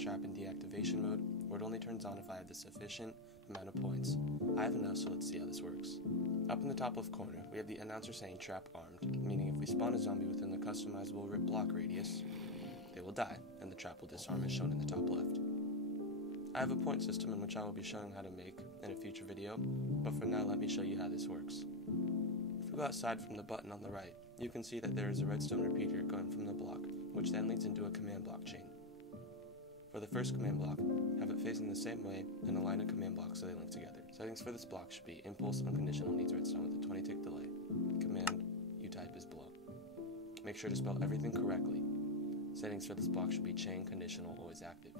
trap in deactivation mode, where it only turns on if I have the sufficient amount of points. I have enough, so let's see how this works. Up in the top left corner, we have the announcer saying trap armed, meaning if we spawn a zombie within the customizable rip block radius, they will die, and the trap will disarm as shown in the top left. I have a point system in which I will be showing how to make in a future video, but for now let me show you how this works. If we go outside from the button on the right, you can see that there is a redstone repeater going from the block, which then leads into a command block chain. For the first command block, have it facing the same way and align a command block so they link together. Settings for this block should be impulse unconditional needs redstone with a 20 tick delay. Command you type is below. Make sure to spell everything correctly. Settings for this block should be chain conditional always active.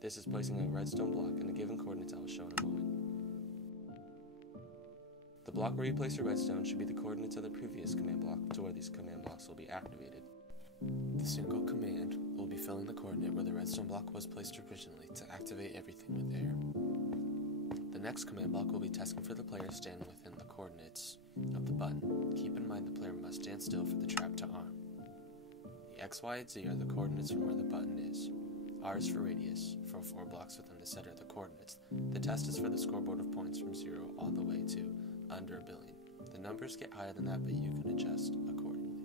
This is placing a redstone block in the given coordinates I will show in a moment. The block where you place your redstone should be the coordinates of the previous command block to where these command blocks will be activated. The single command will be filling the coordinate where the redstone block was placed originally to activate everything with air. The next command block will be testing for the player standing within the coordinates of the button. Keep in mind the player must stand still for the trap to arm. The X, Y, and Z are the coordinates from where the button is. R is for radius, from 4 blocks within the center of the coordinates. The test is for the scoreboard of points from 0 all the way to under a billion. The numbers get higher than that, but you can adjust accordingly.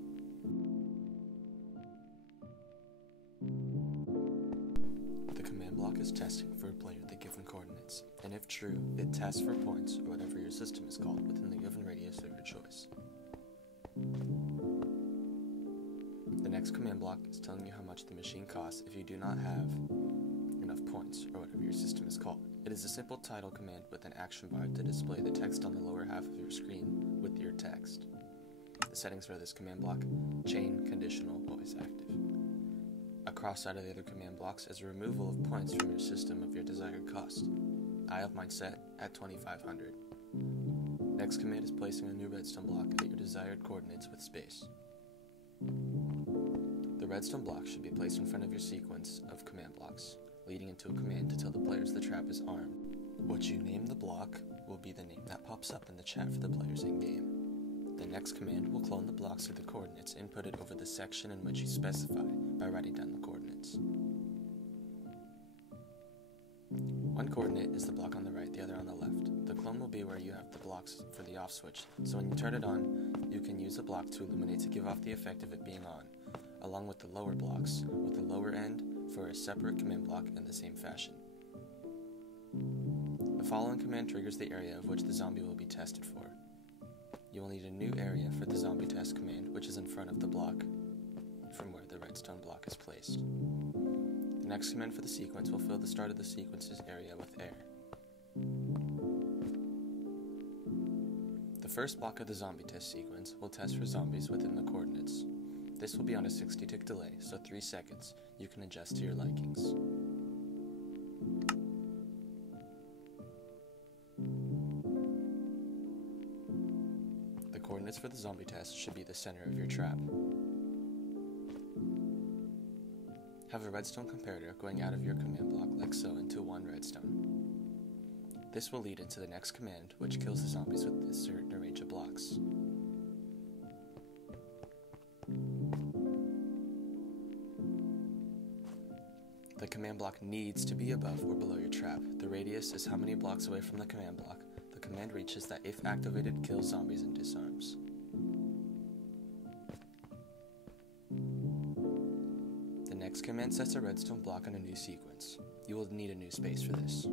The command block is testing for a player the given coordinates, and if true, it tests for points, or whatever your system is called, within the given radius of your choice. The next command block is telling you how much the machine costs if you do not have enough points, or whatever your system is called. It is a simple title command with an action bar to display the text on the lower half of your screen with your text. The settings for this command block: chain conditional always active. A cross out of the other command blocks is a removal of points from your system of your desired cost. I have mine set at 2500. Next command is placing a new redstone block at your desired coordinates with space. The redstone block should be placed in front of your sequence of command blocks, leading into a command to tell the players the trap is armed. What you name the block will be the name that pops up in the chat for the players in-game. The next command will clone the blocks to the coordinates inputted over the section in which you specify by writing down the coordinates. One coordinate is the block on the right, the other on the left. The clone will be where you have the blocks for the off switch, so when you turn it on, you can use the block to illuminate to give off the effect of it being on, along with the lower blocks, with the lower end for a separate command block in the same fashion. The following command triggers the area of which the zombie will be tested for. You will need a new area for the zombie test command, which is in front of the block from where the redstone block is placed. The next command for the sequence will fill the start of the sequence's area with air. The first block of the zombie test sequence will test for zombies within the coordinates. This will be on a 60 tick delay, so 3 seconds. You can adjust to your likings. The coordinates for the zombie test should be the center of your trap. Have a redstone comparator going out of your command block like so into 1 redstone. This will lead into the next command, which kills the zombies with a certain range of blocks. The command block needs to be above or below your trap. The radius is how many blocks away from the command block the command reaches that, if activated, kills zombies and disarms. The next command sets a redstone block on a new sequence. You will need a new space for this.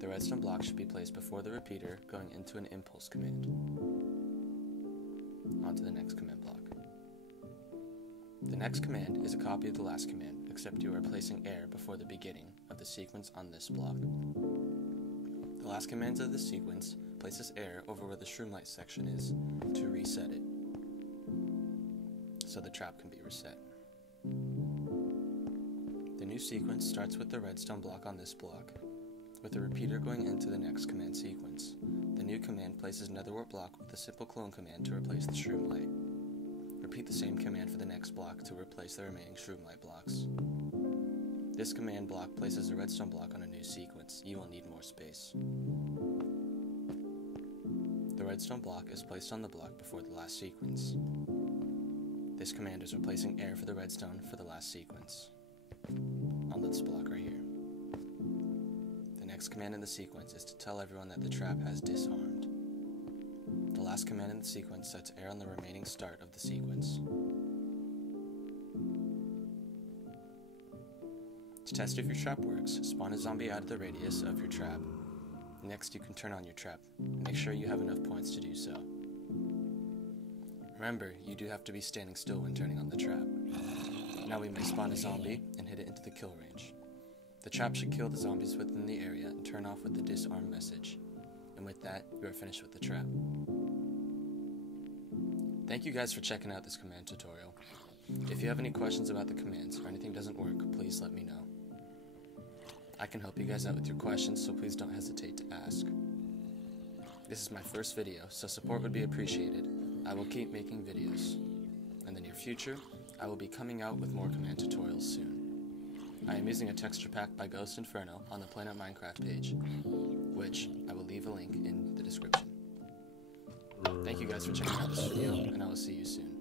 The redstone block should be placed before the repeater, going into an impulse command. On to the next command block. The next command is a copy of the last command, except you are placing air before the beginning of the sequence on this block. The last command of this sequence places air over where the shroomlight section is to reset it, so the trap can be reset. The new sequence starts with the redstone block on this block, with the repeater going into the next command sequence. The new command places another warp block with a simple clone command to replace the shroomlight. Repeat the same command for the next block to replace the remaining shroomlight blocks. This command block places a redstone block on a new sequence. You will need more space. The redstone block is placed on the block before the last sequence. This command is replacing air for the redstone for the last sequence. on this block right here. The next command in the sequence is to tell everyone that the trap has disarmed. The last command in the sequence sets air on the remaining start of the sequence. To test if your trap works, spawn a zombie out of the radius of your trap. Next, you can turn on your trap. Make sure you have enough points to do so. Remember, you do have to be standing still when turning on the trap. Now we may spawn a zombie and hit it into the kill range. The trap should kill the zombies within the area and turn off with the disarm message. And with that, you are finished with the trap. Thank you guys for checking out this command tutorial. If you have any questions about the commands or anything doesn't work, please let me know. I can help you guys out with your questions, so please don't hesitate to ask. This is my first video, so support would be appreciated. I will keep making videos. In the near future, I will be coming out with more command tutorials soon. I am using a texture pack by Ghost Inferno on the Planet Minecraft page, which I will leave a link in the description. Thank you guys for checking out this video, and I will see you soon.